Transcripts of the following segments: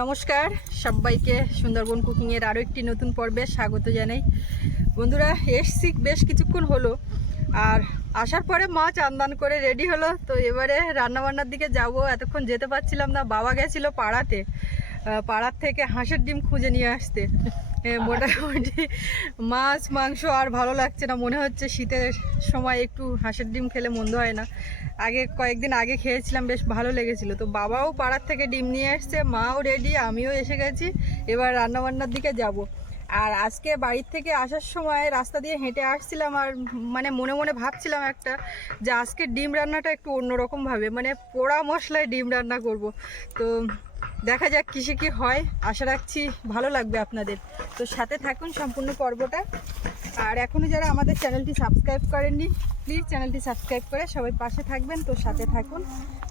নমস্কার, সবাইকে সুন্দরবন কুকিংয়ের আরও একটি নতুন পর্বে স্বাগত জানাই। বন্ধুরা, এসছি বেশ কিছুক্ষণ হলো, আর আসার পরে মাছ চান্দান করে রেডি হলো, তো এবারে রান্নাবান্নার দিকে যাব। এতক্ষণ যেতে পারছিলাম না, বাবা গেছিল পাড়াতে পাড়ার থেকে হাঁসের ডিম খুঁজে নিয়ে আসতে। মোটামুটি মাছ, মাংস আর ভালো লাগছে না। মনে হচ্ছে শীতের সময় একটু হাঁসের ডিম খেলে মন্দ হয় না। আগে কয়েকদিন আগে খেয়েছিলাম, বেশ ভালো লেগেছিল। তো বাবাও পাড়ার থেকে ডিম নিয়ে এসছে, মাও রেডি আমিও এসে গেছি। এবার রান্নাবান্নার দিকে যাব। আর আজকে বাড়ির থেকে আসার সময় রাস্তা দিয়ে হেঁটে আসছিলাম আর মানে মনে মনে ভাবছিলাম একটা যে আজকে ডিম রান্নাটা একটু অন্যরকমভাবে মানে পোড়া মশলায় ডিম রান্না করব। তো দেখা যাক কিসে কি হয়। আশা রাখছি ভালো লাগবে আপনাদের। তো সাথে থাকুন সম্পূর্ণ পর্বটা। আর এখনও যারা আমাদের চ্যানেলটি সাবস্ক্রাইব করেননি প্লিজ চ্যানেলটি সাবস্ক্রাইব করে সবাই পাশে থাকবেন। তো সাথে থাকুন।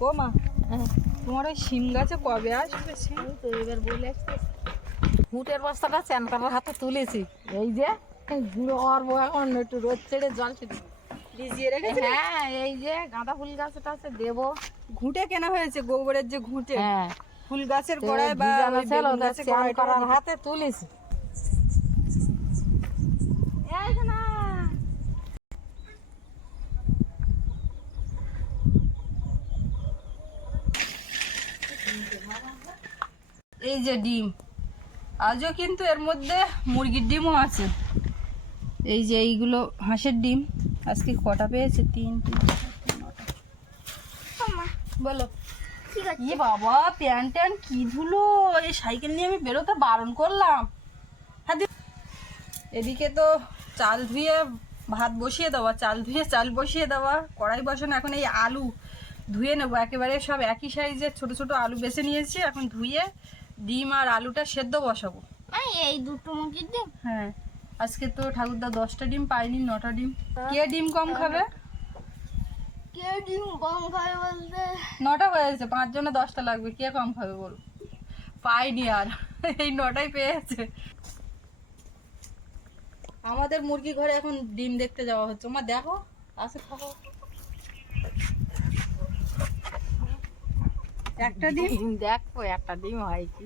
ও মা তোমার ওই শিম গাছে কবে আসবে? শিম তো এবার বলে ফুটের বস্তাটা চ্যানকারের হাতে তুলেছি। এই যে গুঁড়ো অর্ব এখন একটু রোদ ছেড়ে জল ছেড়ে হ্যাঁ এই যে গাঁদা ফুল গাছটা আছে দেবো। ঘুঁটে কেনা হয়েছে গোবরের যে ঘুঁটে? হ্যাঁ ফুল গাছের গোড়ায় বা করার হাতে তুলেছি। এই যে না। এই যে ডিম। আজও কিন্তু এর মধ্যে মুরগির ডিমও আছে। এই যে এইগুলো হাঁসের ডিম। আজকে কটা পেয়েছে? তিন তিন। বলো। ই বাবা প্যান ট্যান কি ধুলো? এই সাইকেল নিয়ে আমি বেরোতে বারণ করলাম। হ্যাঁ এদিকে তো চাল ধুয়ে ভাত বসিয়ে দেওয়া চাল ধুয়ে চাল বসিয়ে দেওয়া কড়াই বসানো এখন এই আলু ধুয়ে নেব। একেবারে সব একই সাইজের ছোট ছোট আলু বেছে নিয়েছি এখন ধুয়ে ডিম আর আলুটা সেদ্ধ বসাবো। এই দুটো মুরগির ডিম? হ্যাঁ আজকে তো ঠাকুরদা দশটা ডিম পাইনি নটা ডিম। কে ডিম কম খাবে? কে ডিম কম খাবে বলতে নটা হয়েছে পাঁচজনে দশটা লাগবে কে কম খাবে বল? পাইনি আর এই নটাই পেয়েছে আমাদের মুরগি ঘরে এখন ডিম দেখতে যাওয়া হচ্ছে। মা দেখো আসে থাকো। একটা ডিম? ডিম দেখো একটা ডিম হয় কি?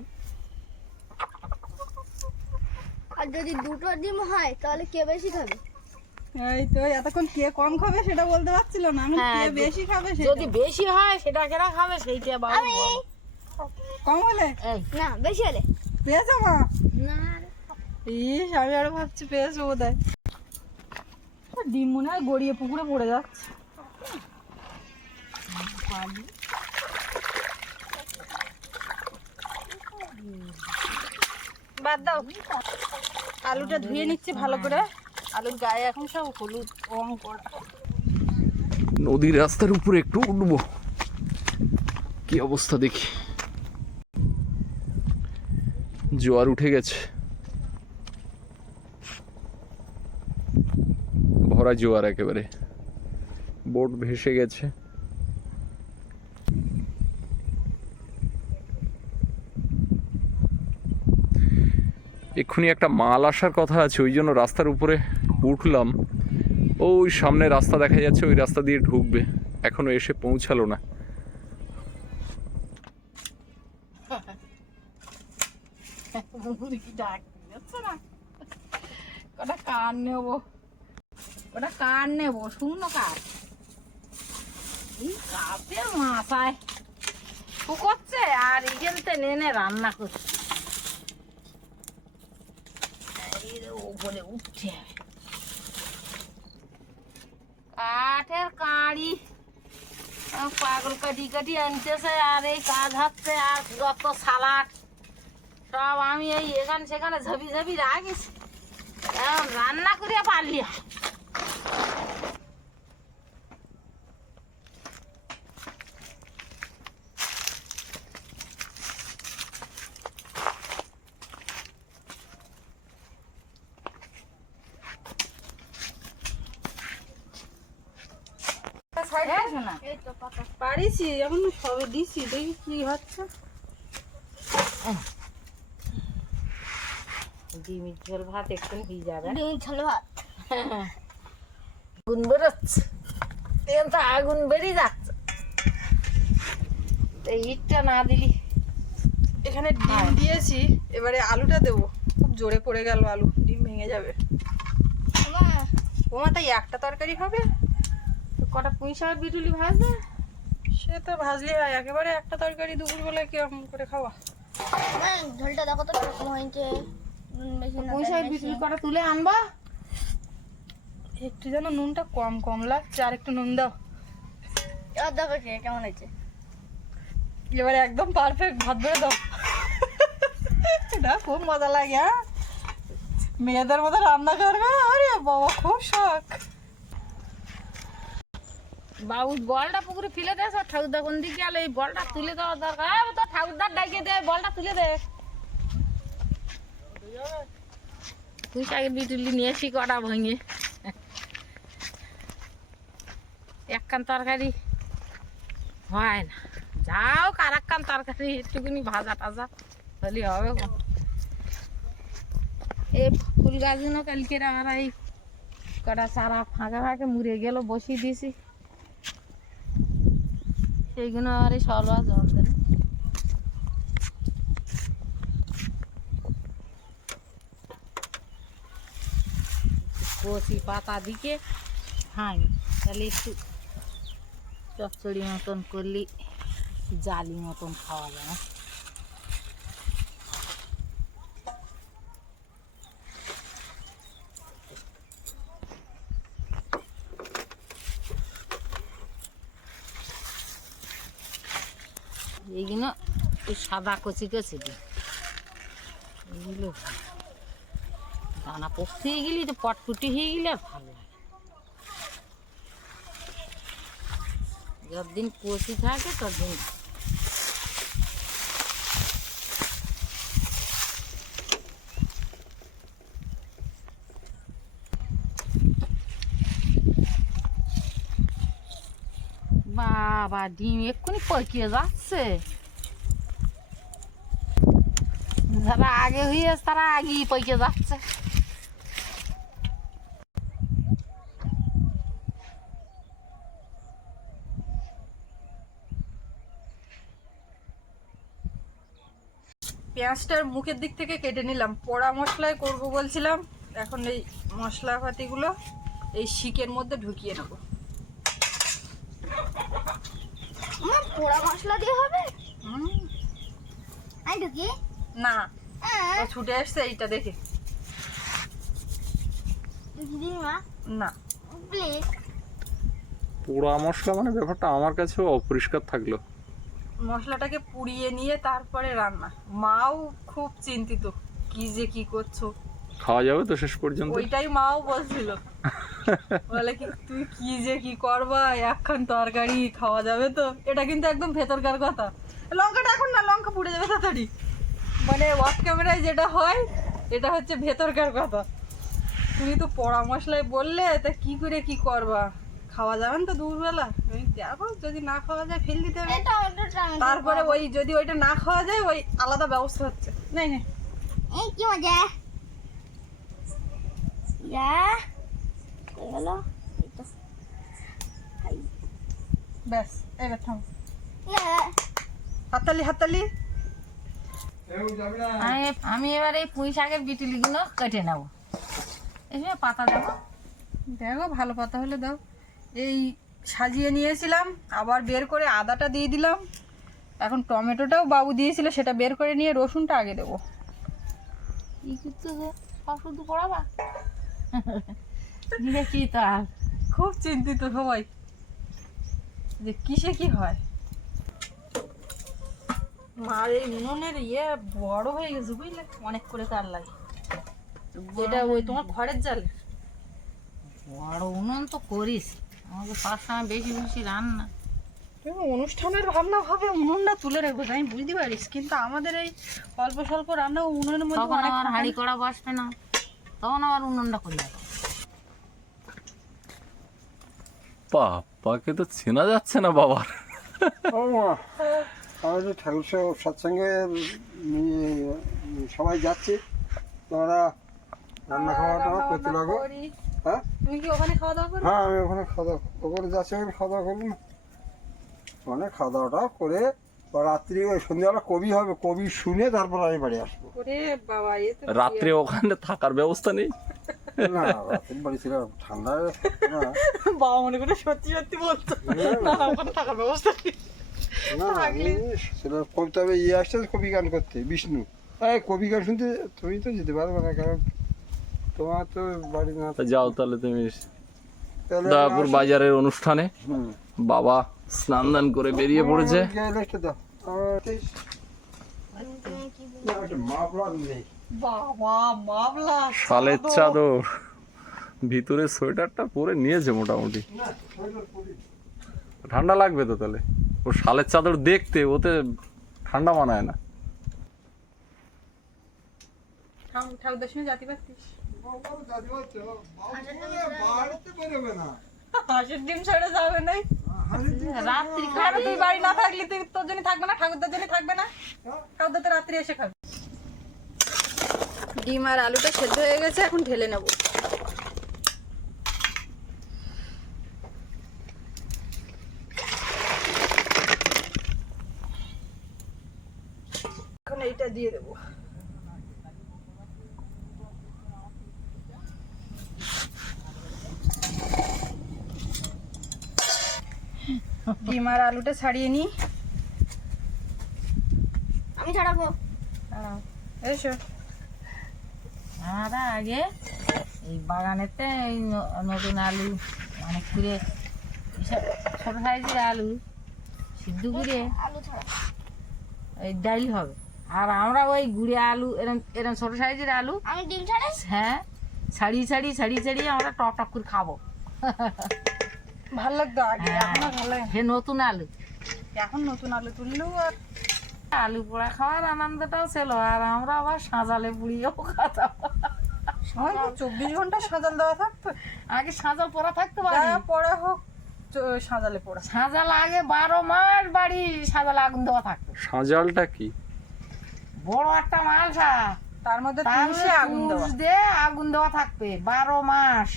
আর যদি দুটো ডিম হয় তাহলে কে বেশি খাবে? এই তো এতক্ষণ কে কম খাবে সেটা বলতে পারছিল না। আমি হ্যাঁ, কে বেশি খাবে যদি বেশি হয় সেটা কেনা খাবে? সেইটা বাবু বলো। কম হলে? না বেশি হলে। পেয়েছ মা? না। ইস আমি আরও ভাবছি পেয়েছ বোধ হয় ডিম মনে হয় গড়িয়ে পুকুরে পড়ে যাচ্ছে। বাদ দাও। আলুটা ধুয়ে নিচ্ছি ভালো করে। আলুর গায়ে এখন সব হলুদ রং করা নদীর রাস্তার উপরে একটু উঠবো। কি অবস্থা দেখি। জোয়ার উঠে গেছে। ভরা জোয়ার একেবারে। বোট ভেসে গেছে। এক্ষুনি একটা মাল আসার কথা আছে, ওই জন্য রাস্তার উপরে উঠলাম। ওই সামনে রাস্তা দেখা যাচ্ছে, ওই রাস্তা দিয়ে ঢুকবে। এখনও এসে পৌঁছালো না। কটা নেব? কান নেব? শূন্য কাঠ এই কাপের মাথায় শুকোচ্ছে আর ইগেলতে নেনে রান্না করছে। এই রে উঠতে কাঠের কাঁড়ি পাগল কাটি কাটি আনতেছে আর এই কাজ হচ্ছে, আর যত সালাড, সব আমি এই এখানে সেখানে ঝাপি ঝাপি রাখিস রান্না করিয়া পারলি হয়। এই শোনা, এই তো পাতা পারিছি এখন সবে দিছি দেখি কি হচ্ছে। ডিমের ঝোল ভাত একটু ভিজাবে ডিম ঝোল ভাত। আগুন বেরোচ্ছে। তেল তো আগুন বেরিয়ে যাচ্ছে। ইটটা না দিলি। এখানে ডিম দিয়েছি এবারে আলুটা দেবো। খুব জোরে পড়ে গেল আলু ডিম ভেঙে যাবে। ওমা। তাই একটা তরকারি হবে? তো কটা পুঁই শাকের বিটুলি ভাজবে? সে তো ভাজলে হয় একেবারে একটা তরকারি দুপুরবেলা কীরকম করে খাওয়া। মা ঝোলটা দেখো তো কীরকম হয়েছে। বেশি না পুঁই তেল আনবা। একটু যেন নুনটা কম কম লাগছে আর একটু নুন দাও। এবার দেখো কে কেমন হয়েছে। এবারে একদম পারফেক্ট ভাত ধরে দাও। এটা খুব মজা লাগে হ্যাঁ? মেয়েদের মতো রান্না করবে আরে বাবা খুব শখ। বাবু, বলটা পুকুরে ফেলে দে, সব ঠাকুরদা কোন দিকে গেল, এই বলটা তুলে দেওয়া দরকার। তো ঠাকুরদার ডাইকে দে, বলটা তুলে দে। পুঁই শাকের বিটুলি নিয়েছি কটা ভেঙে। একখান তরকারি হয় না। যাও আর একখান তরকারি, একটুখানি ভাজা টাজা, হলে হবে। এই ফুল গাছগুলো কালকে আমরা এই কটা চারা ফাঁকে ফাঁকে মুড়ে গেল, বসিয়ে দিয়েছি। সেইগুলো আর এই সরবা জল দেন কচি পাতা দিকে হ্যাঁ তাহলে একটু চচ্চড়ি মতন করলে জালি মতন খাওয়া যায় না এইগুলো একটু সাদা কচি কচি দিই এগুলো ভালো। দানা পোক্ত হয়ে গেলে তো পটপুটি হয়ে গেলে আর ভালো লাগে যতদিন কচি থাকে ততদিন বাবা ডিম এক্ষুনি পকিয়ে যাচ্ছে যারা আগে হয়েছে তারা আগেই পকে যাচ্ছে। পেঁয়াজটার মুখের দিক থেকে কেটে নিলাম। পোড়া মশলায় করব বলছিলাম এখন এই মশলাপাতিগুলো এই শিকের মধ্যে ঢুকিয়ে নেব। পোড়া মশলা দিয়ে হবে? না ছুটে এসছে এইটা দেখে। না। প্লিজ পোড়া মশলা মানে ব্যাপারটা আমার কাছেও অপরিষ্কার থাকল। মশলাটাকে পুড়িয়ে নিয়ে তারপরে রান্না। মাও খুব চিন্তিত কি যে কি করছ? খাওয়া যাবে তো শেষ পর্যন্ত? ওইটাই মাও বলছিল। বলে কি তুই কি যে কি করবা? একখান তরকারি খাওয়া যাবে তো? এটা কিন্তু একদম ভেতরকার কথা। লঙ্কাটা এখন না লঙ্কা পুড়ে যাবে তাড়াতাড়ি। মানে অফ ক্যামেরায় যেটা হয় এটা হচ্ছে ভেতরকার কথা। তুমি তো পড়া মশলায় বললে তা কি করে কি করবা? খাওয়া যাবে না তো দুপুরবেলা? আমি দেখো যদি না খাওয়া যায় ফেল দিতে হবে। তারপরে ওই যদি ওইটা না খাওয়া যায় ওই আলাদা ব্যবস্থা হচ্ছে। নাই না। এই কি মজা? হয়ে গেল ব্যাস এবার থাম। হাততালি হাততালি। আমি আমি এবার এই পুঁই শাকের বিটুলিগুলো কেটে নেব। এই সময় পাতা দেবো। দেখো ভালো পাতা হলে দাও। এই সাজিয়ে নিয়েছিলাম আবার বের করে আদাটা দিয়ে দিলাম। এখন টমেটোটাও বাবু দিয়েছিল সেটা বের করে নিয়ে রসুনটা আগে দেবো। শুধু পড়াবা দেখি তো খুব চিন্তিত সবাই। যে কিসে কি হয়? মার এই উনুনের ইয়ে বড় হয়ে গেছে বুঝলে? অনেক করে তার লাগে। এটা ওই তোমার খড়ের জাল। বড় উনুন তো করিস। আমাকে সব সময় বেশি বেশি রান্না। তুমি অনুষ্ঠানের ভাবনা ভাবে উনুনটা তুলে রেখো আমি বুঝতে পারিস। কিন্তু আমাদের এই অল্প স্বল্প রান্না উনুনের মধ্যে তখন অনেক হাঁড়ি কড়া বসবে না। তখন আবার উনুনটা করে পাপাকে তো চেনা যাচ্ছে না বাবার। ও আমি তো ঠাকুর সৎসঙ্গে সবাই যাচ্ছি। তোমরা রান্না খাওয়া টাওয়া করতে লাগো। হ্যাঁ? তুমি কি ওখানে খাওয়া দাওয়া করো? হ্যাঁ আমি ওখানে খাওয়া দাওয়া ওখানে যাচ্ছি ওখানে খাওয়া দাওয়া করব। ওখানে খাওয়া দাওয়াটা করে রাত্রি ওই সন্ধ্যাবেলা কবি হবে কবি শুনে তারপর আমি বাড়ি আসব। বাবা রাত্রে ওখানে থাকার ব্যবস্থা নেই? না রাত্রি বাড়ি ছিল ঠান্ডা। বাবা মনে করে সত্যি সত্যি বলতো। না। না, ওখানে থাকার ব্যবস্থা নেই। সেটা কবি তবে ইয়ে আসছে কবি গান করতে বিষ্ণু। এই কবি গান শুনতে তুমি তো যেতে পারবে না কারণ তোমার তো বাড়ি না তা যাও তাহলে তুমি দাপুর বাজারের অনুষ্ঠানে। বাবা স্নান দান করে বেরিয়ে পড়েছে। শালের চাদর। ভিতরে সোয়েটারটা পরে নিয়েছে মোটামুটি। না সোয়েটার পরি। ঠান্ডা লাগবে তো তাহলে? ও শালের চাদর দেখতে ওতে ঠান্ডা মানায় না। জাতি পারতিস না হাঁসের ডিম ছেড়ে যাবে নাই রাত্রি তুই বাড়ি না থাকলে তুই তোর জন্য থাকবে না ঠাকুরদার জন্য থাকবে না। ঠাকুরদা তো রাত্রি এসে খাবে। ডিম আর আলুটা সেদ্ধ হয়ে গেছে এখন ঢেলে নেব। দিয়ে দেবো। ডিম আর আলুটা ছাড়িয়ে নি। আমি ছাড়াবো। এসো। আমরা আগে এই বাগানেতে এই নতুন আলু অনেক করে এইসব ছোট সাইজের আলু সিদ্ধ করে আলু ছাড়া। এই ডাইল হবে। আর আমরা ওই গুড়ে আলু এরম এরম ছোট সাইজের আলু। আমি ডিম ছাড়াই হ্যাঁ ছাড়িয়ে ছাড়িয়ে ছাড়িয়ে ছাড়িয়ে আমরা টক টক করে খাব। ভালো লাগতো আগে এখন ভালো লাগে। হে নতুন আলু। এখন নতুন আলু তুললেও আর আলু পোড়া খাওয়ার আনন্দটাও ছিল আর আমরা আবার সাজালে পুড়িয়েও খাতাম। চব্বিশ ঘণ্টা সাজাল দেওয়া থাকতো? আগে সাজাল পোড়া থাকতে পড়া হোক সাজালে পড়া। সাজাল আগে বারো মাস বাড়ি সাজালে আগুন দেওয়া থাকতো। সাজালটা কি? বড় একটা মালসা। তার মধ্যে তুলসী আগুন দেওয়া। দিয়ে আগুন দেওয়া থাকবে বারো মাস।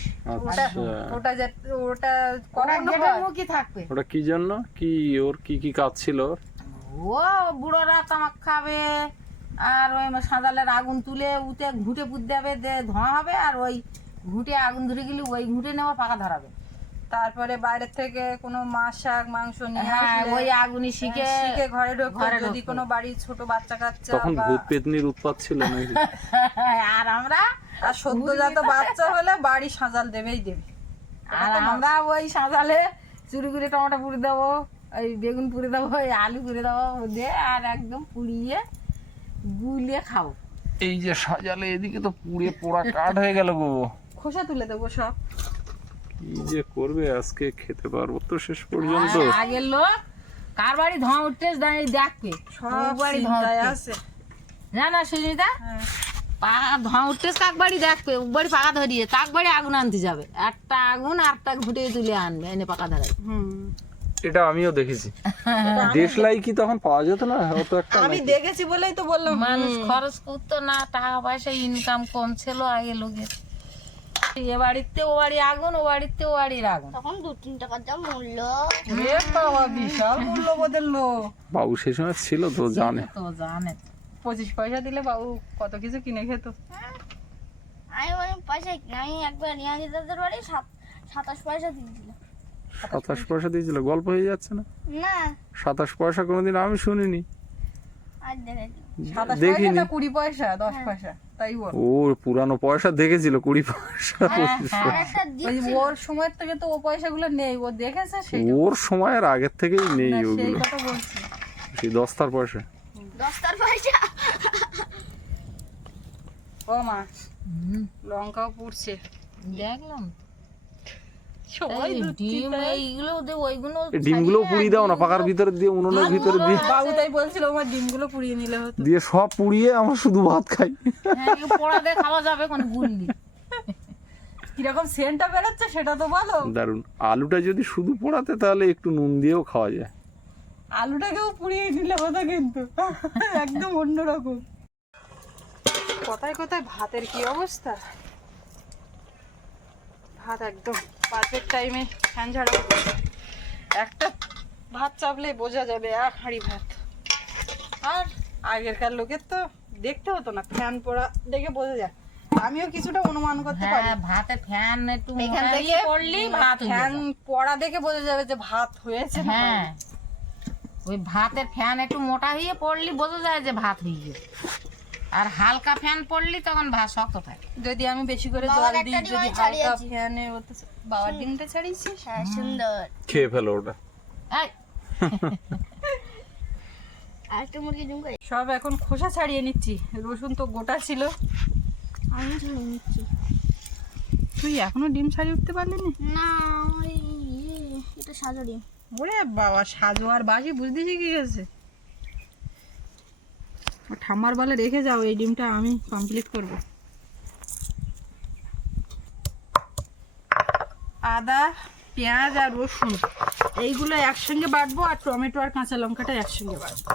ওটা আচ্ছা ওটা ওটা ওরা কখন মুখী থাকবে। ওটা কি জন্য? কি ওর কি কি কাজ ছিল ও বুড়োরা তামাক খাবে আর ওই সাঁজালের আগুন তুলে উঠে ঘুঁটে পুঁত দেবে দিয়ে ধোঁয়া হবে আর ওই ঘুঁটে আগুন ধরে গেলে ওই ঘুঁটে নেওয়া পাকা ধরাবে। তারপরে বাইরে থেকে কোনো মাছ শাক মাংস নিয়ে হ্যাঁ ওই আগুনই শিখে শিখে ঘরে ঘরে যদি কোনো বাড়ির ছোট বাচ্চা কাচ্চা তখন ভূত পেতনির উৎপাত ছিল নাকি? আর আমরা আর সদ্যজাত বাচ্চা হলে বাড়ি সাজাল দেবেই দেবে। আর আমরা ওই সাঁজালে চুরি করে টমেটো পুড়ে দেবো ওই বেগুন পুড়ে দেবো ওই আলু পুড়ে দেবো দিয়ে আর একদম পুড়িয়ে গুলিয়ে খাব। এই যে সাজালে এদিকে তো পুড়ে পোড়া কাঠ হয়ে গেল গো। খোসা তুলে দেবো সব। কি যে করবে আজকে খেতে পারব তো শেষ পর্যন্ত। আর লোক কার বাড়ি ধোঁয়া উঠতে দাঁড়িয়ে দেখবে সব বাড়ি ধোঁয়া আছে। না না সুনিতা হ্যাঁ। ধোঁয়া উঠতে কাক বাড়ি দেখবে বাড়ি পাকা ধরিয়ে কাক বাড়ি আগুন আনতে যাবে। একটা আগুন আরটা ঘুটে তুলে আনবে এনে পাকা ধরাই হুম। এটা আমিও দেখেছি। দেশলাই কি তখন পাওয়া যেত না? অত একটা আমি দেখেছি বলেই তো বললাম। মানুষ খরচ করতো না টাকা পয়সা ইনকাম কম ছিল আগে লোকের। এ বাড়িতে ও বাড়ি আগুন ও বাড়িতে ও বাড়ির আগুন। তখন দু তিন টাকার যা মূল্য। রে বাবা বিশাল মূল্যবোধের লোক। বাবু সেই সময় ছিল তো জানে তো জানে। পঁচিশ পয়সা দিলে বাবু কত কিছু কিনে খেত। আমি মানে পয়সা আমি একবার রিয়াজিদাদের বাড়ি সাত সাতাশ পয়সা দিয়েছিল। সাতাশ পয়সা দিয়েছিল গল্প হয়ে যাচ্ছে না? না। সাতাশ পয়সা কোনোদিন আমি শুনিনি। দেখিনি। কুড়ি পয়সা দশ পয়সা? তাই বল। ওর পুরানো পয়সা দেখেছিল কুড়ি পয়সা পঁচিশ পয়সা। একটা ওই দিচ্ছিল। ওর সময়ের থেকে তো ও পয়সাগুলো নেই ও দেখেছে সেই ওর সময়ের আগের থেকেই নেই ওগুলো। বলছি। সেই দস্তার পয়সা। দস্তার পয়সা। ও মা লঙ্কাও পুড়ছে। দেখলাম সবাই ডিম এইগুলো ওইগুলো ডিমগুলো পুড়িয়ে দাও না পাকার ভিতরে দিয়ে উনুনের ভিতরে দিয়ে। বাবু তাই বলছিল আমার ডিমগুলো পুড়িয়ে নিলে হতো। দিয়ে সব পুড়িয়ে আমরা শুধু ভাত খাই। হ্যাঁ, পোড়া দিয়ে খাওয়া যাবে কোন গুল্লি কীরকম সেন্টটা বেরোচ্ছে সেটা তো বলো। দারুণ আলুটা যদি শুধু পোড়াতে তাহলে একটু নুন দিয়েও খাওয়া যায়। আলুটাকেও পুড়িয়ে নিলে হতো কিন্তু। একদম অন্যরকম। কোথায় কোথায় ভাতের কি অবস্থা? ভাত একদম পারফেক্ট টাইমে ফ্যান ঝাড়া একটা ভাত চাপলে বোঝা যাবে এক হাঁড়ি ভাত। আর আগেরকার লোকের তো দেখতে হতো না ফ্যান পড়া দেখে বোঝা যায়। আমিও কিছুটা অনুমান করতে পারি। হ্যাঁ ভাতে ফ্যান একটু এখান থেকে পড়লেই ভাত ফ্যান পড়া দেখে বোঝা যাবে যে ভাত হয়েছে হ্যাঁ। ওই ভাতের ফ্যান একটু মোটা হয়ে পড়লি বোঝা যায় যে ভাত হয়ে গেছে আর হালকা ফ্যান পড়লি তখন ভাত শক্ত থাকে। যদি আমি বেশি করে জল দিই যদি হালকা ছাড়িয়েছি। ফ্যানে বাবার ডিমটা ছাড়িয়েছিস? হ্যাঁ সুন্দর। খেয়ে ফেলো ওটা। এই, আর একটা মুরগি ডিম সব এখন খোসা ছাড়িয়ে নিচ্ছি। রসুন তো গোটা ছিল। আমি ধরে নিচ্ছি। তুই এখনও ডিম ছাড়িয়ে উঠতে পারলি না? না ওই ইয়ে, এটা সাজা ডিম। ওরে বাবা সাজো আর বাসি বুঝতেছি কি গেছে ঠাম্মার বলে রেখে যাও, এই ডিমটা আমি কমপ্লিট করব। আদা, পেঁয়াজ আর রসুন, এইগুলো একসঙ্গে বাটবো আর টমেটো আর কাঁচা লঙ্কাটা একসঙ্গে বাটবো।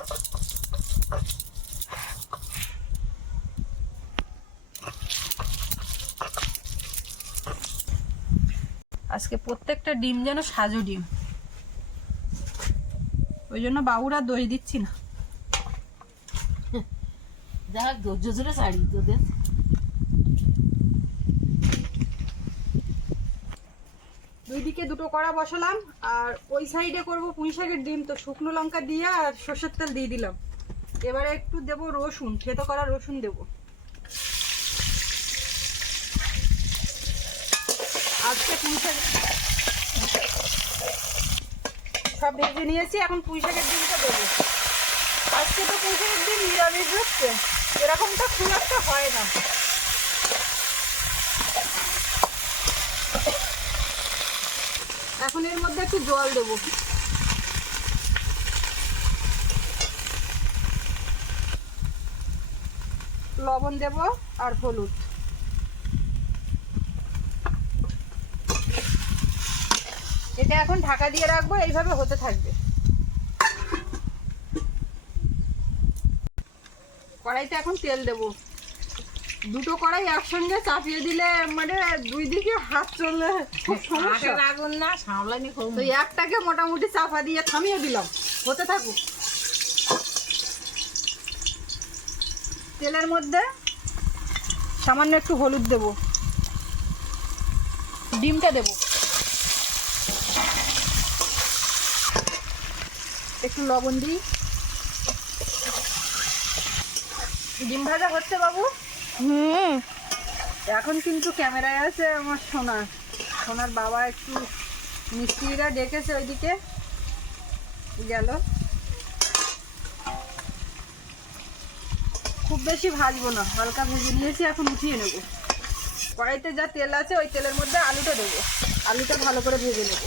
আজকে প্রত্যেকটা ডিম যেন সাজো ডিম। ওই জন্য বাবুরা দই দিচ্ছি না। যা হোক ধরে ছাড়ি তোদের। দুই দিকে দুটো কড়া বসালাম, আর ওই সাইডে করব পুঁই শাকের ডিম, তো শুকনো লঙ্কা দিয়ে আর সর্ষের তেল দিয়ে দিলাম। এবারে একটু দেবো রসুন, থেতো করা রসুন দেবো। আজকে পুঁই শাক সব ভেজে নিয়েছি, এখন পুঁই শাকের ডিমটা দেবো। আজকে তো পুঁই শাকের ডিম নিরামিষ হচ্ছে। এরকমটা খুব একটা হয় না। এখন এর মধ্যে একটু জল দেবো। লবণ দেব আর হলুদ। এটা এখন ঢাকা দিয়ে রাখব, এইভাবে হতে থাকবে। কড়াইতে এখন তেল দেবো। দুটো কড়াই একসঙ্গে চাপিয়ে দিলে মানে দুই দিকে হাত খুব সমস্যা। আগুন না সামলানি খুব তো একটাকে মোটামুটি চাপা দিয়ে থামিয়ে দিলাম। হতে থাকুক। তেলের মধ্যে সামান্য একটু হলুদ দেব। ডিমটা দেব। একটু লবণ দিই। ডিম ভাজা হচ্ছে বাবু? হুম। এখন কিন্তু ক্যামেরায় আছে আমার সোনা। সোনার বাবা একটু মিস্ত্রিরা ডেকেছে ওইদিকে। গেল। খুব বেশি ভাজবো না হালকা ভেজে নিয়েছি এখন উঠিয়ে নেব। কড়াইতে যা তেল আছে ওই তেলের মধ্যে আলুটা দেবো। আলুটা ভালো করে ভেজে নেব।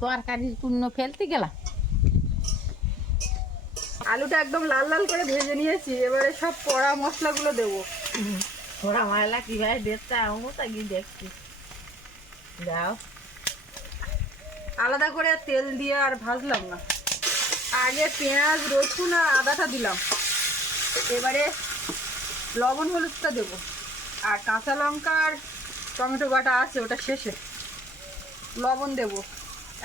তরকারির পূর্ণ ফেলতে গেলাম। আলুটা একদম লাল লাল করে ভেজে নিয়েছি এবারে সব পড়া মশলাগুলো দেবো। থোড়া ময়লা কীভাবে দেখতে আমও তাকে দেখছি। দাও। আলাদা করে তেল দিয়ে আর ভাজলাম না। আগে পেঁয়াজ রসুন আর আদাটা দিলাম। এবারে লবণ হলুদটা দেব। আর কাঁচা লঙ্কা আর টমেটো বাটা আছে ওটা শেষে। লবণ দেব।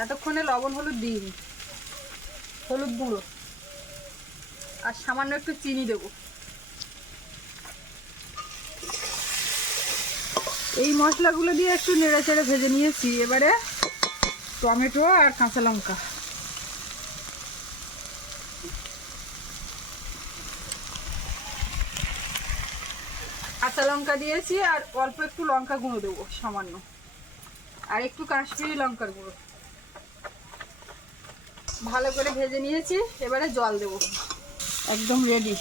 এতক্ষণে লবণ হলুদ দিইনি। হলুদ গুঁড়ো। আর সামান্য একটু চিনি দেব। এই মশলাগুলো দিয়ে একটু নেড়ে চেড়ে ভেজে নিয়েছি। এবারে টমেটো আর কাঁচা লঙ্কা। কাঁচা লঙ্কা দিয়েছি আর অল্প একটু লঙ্কা গুঁড়ো দেবো, সামান্য। আর একটু কাশ্মীরি লঙ্কার গুঁড়ো। ভালো করে ভেজে নিয়েছি, এবারে জল দেবো। একদম রেডি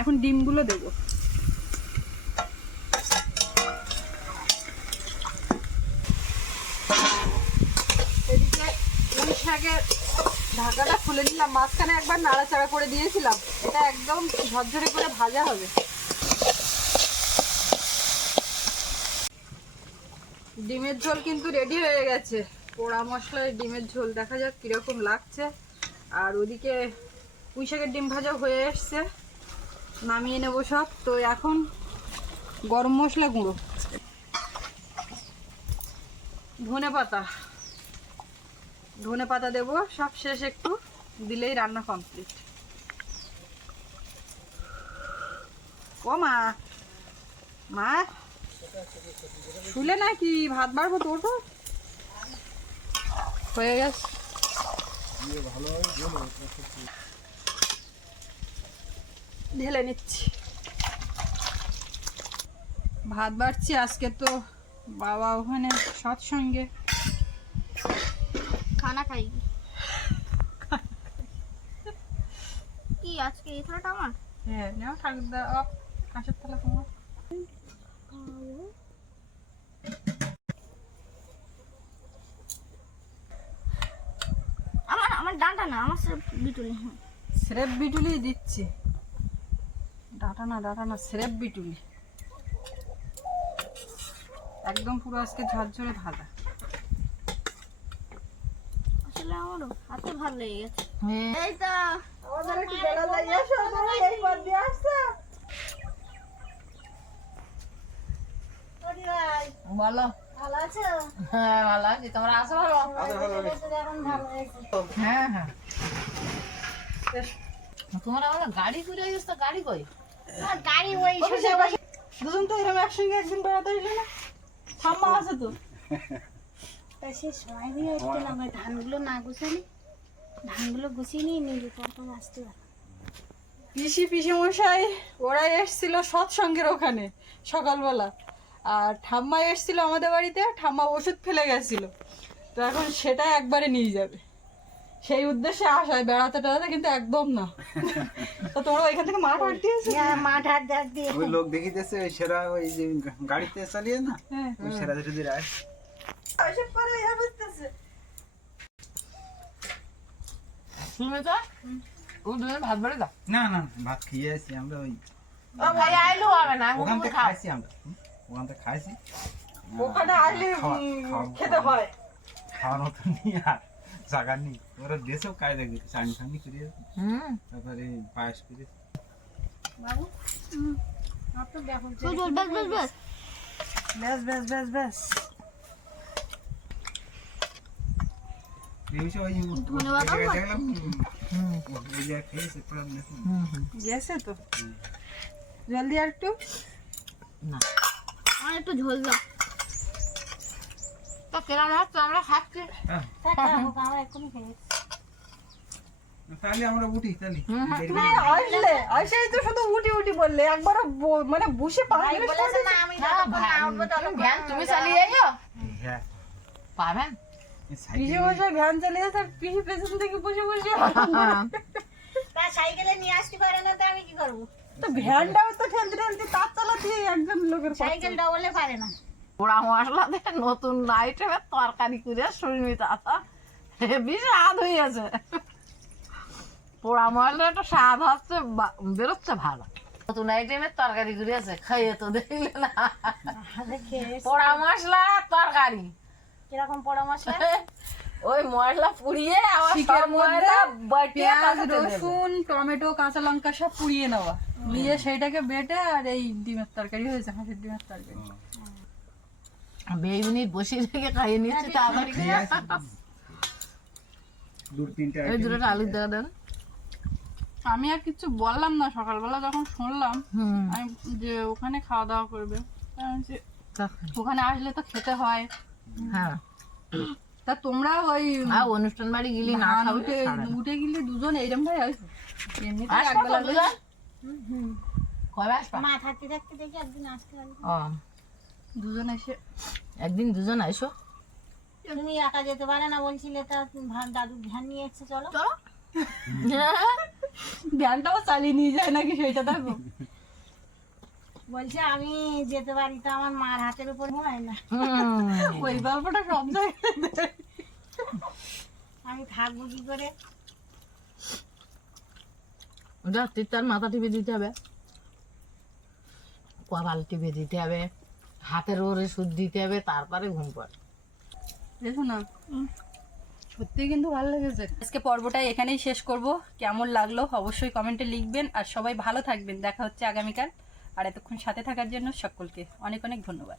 এখন ডিমগুলো দেবো। এদিকে ঢাকাটা খুলে নিলাম, মাঝখানে একবার নাড়াচাড়া করে দিয়েছিলাম। এটা একদম ঝরঝরে করে ভাজা হবে। ডিমের ঝোল কিন্তু রেডি হয়ে গেছে। পোড়া মশলায় ডিমের ঝোল দেখা যাক কীরকম লাগছে। আর ওদিকে পুঁইশাকের ডিম ভাজা হয়ে এসছে। নামিয়ে নেব সব। তো এখন গরম মশলা গুঁড়ো। ধনে পাতা। ধনে পাতা দেবো। সব শেষ একটু দিলেই রান্না কমপ্লিট। ও মা। মা? শুলে নাকি ভাত বাড়বো তোর তো হয়ে গেছে? ঢেলে নিচ্ছি। ভাত বাড়ছি আজকে তো বাবা ওখানে সৎসঙ্গে। খানা খাই। কি আজকে? এই থালাটা আমার? হ্যাঁ নাও ঠাকুরদা অফ কাঁচের থালা তোমার আমার আমার ডাঁটা না আমার সব বিটুলি হ্যাঁ। স্রেপ বিটুলি দিচ্ছি। ডাটা না ডাটা না স্রেপ বিটুলি। একদম পুরো আজকে ঝরঝরে ভাজা। আসলে আমারও হাতে ভালো লেগে গেছে। হ্যাঁ। এই তো বলো ভালো আছো? হ্যাঁ ভালো আছি। তোমরা আসো ভালো এখন ভালো হয়েছে। হ্যাঁ হ্যাঁ। তোমরা গাড়ি করে আসছো গাড়ি কই? আমার গাড়ি ওই দুজন তো এরকম একসঙ্গে একদিন বেড়াতে এসে না। ঠাম্মা আছে তো। তা সে সময় দিয়ে এসছিলাম ওই ধানগুলো না গুছানি ধানগুলো গুছিয়ে নিয়ে আসতে পিসি পিসি মশাই ওরা এসছিল সৎসঙ্গের ওখানে সকালবেলা। আর ঠাম্মা এসছিল আমাদের বাড়িতে ঠাম্মা ওষুধ ফেলে গেছিল। তো এখন সেটা একবারে নিয়ে যাবে। সেই উদ্দেশ্যে আসায় বেড়াতে টেড়াতে কিন্তু একদম না। তো তোমরা এখান থেকে মাঠ হাঁটতে এসে মাঠ হাট দিয়ে ওই লোক দেখিতেছে ওই সেরা ওই যে গাড়িতে চালিয়ে না? হ্যাঁ। ওই সেরা যদি রায়। ওইসব করে ইয়া করতেছে। তুমি ও দুজন ভাত বেড়ে দাও। না না ভাত খেয়ে আসি আমরা ওই ও ভাই আইলো হবে না ওখান থেকে খাইছি আমরা। ওখান থেকে খাইছি। খাওয়া- খেতে হয়। খাওয়ার মতো নিয়ে আর। জায়গা নেই ওরা দেশেও কায়দা করে চানি ফানি করে হুম তারপরে পায়েস করে চল চল বাস বাস বাস ব্যাস ব্যাস ব্যাস ব্যাস এই বিষয়ে ওই ধন্যবাদ ওই জায়গায় আমার। দেখলাম হুম, ওই জায়গায় খেয়েছে পুরো দেখুন গেছে তো জলদি আর একটু আমার একটু ঝোল দাও তো কেরাম হচ্ছে আমরা হ্যাঁ, আমরা এক্ষুনি তাহলে আমরা উঠি তাহলে। দেরি আসলে তো শুধু উঠি উঠি বললে। একবার মানে বসে পাঁচ মিনিট আমি হ্যাঁ, ভ্যান- তুমি চালিয়ে যাইও হ্যাঁ। পাবেন এই পিসি ভ্যান চালিয়ে তার পিসি পেছন থেকে বসে বসে তা সাইকেলে নিয়ে আসতে পারে না তো আমি কি করব? তো ভ্যানটাও তো ঠেলতে ঠেলতে তার চালাতে একজন লোকের কষ্ট। সাইকেল ডবলে পারে না। পোড়া মশলা দিয়ে নতুন আইটেমের তরকারি করে স্বাদ হয়েছে পোড়া মশলা একটা স্বাদ হচ্ছে বেরোচ্ছে ভালো। নতুন আইটেমের তরকারি করে আছে খাইয়ে তো দেখলে না। পোড়া মশলা তরকারি। কীরকম পড়া মশলা? ওই মশলা পুড়িয়ে আবার শিকের মধ্যে পেঁয়াজ রসুন টমেটো কাঁচা লঙ্কা সব পুড়িয়ে নেওয়া। নিয়ে সেইটাকে বেটে আর এই ডিমের তরকারি হয়েছে হাঁসের ডিমের তরকারি। বেগুনি বসিয়ে রেখে খাইয়ে নিচ্ছি তাড়াতাড়ি করে। দু তিনটা ওই দুটো আলু দেওয়া দেন। আমি আর কিছু বললাম না সকালবেলা যখন শুনলাম হুম। আমি যে ওখানে খাওয়া দাওয়া করবে তা। ওখানে আসলে তো খেতে হয়। হ্যাঁ। তা তোমরা ওই অনুষ্ঠান বাড়ি গেলি না উঠে উঠে গেলে দুজন এইরকম ভাই তো দুজন? কবে আসবা? মা থাকতে থাকতে দেখি একদিন আসতে পারি ও। দুজন এসে একদিন দুজন আইসো তুমি একা যেতে পারে না বলছিলে তা দাদু ধ্যান নিয়ে এসছে চলো। ভ্যানটাও চালিয়ে নিয়ে যায় নাকি সেটা দেখো। বলছে আমি যেতে পারি তো আমার মার হাতের উপর হয় না। ওই গল্পটা সব জায়গায় আমি থাকব কি করে? রাত্রির তার মাথা টিপে দিতে হবে। কপাল টিপে দিতে হবে। হাতের ওরে সুদ দিতে হবে তারপরে ঘুম পড়ে। দেখো না। সত্যি কিন্তু ভালো লেগেছে। আজকে পর্বটা এখানেই শেষ করব। কেমন লাগল অবশ্যই কমেন্টে লিখবেন। আর সবাই ভালো থাকবেন। দেখা হচ্ছে আগামীকাল। আর এতক্ষণ সাথে থাকার জন্য সকলকে অনেক অনেক ধন্যবাদ।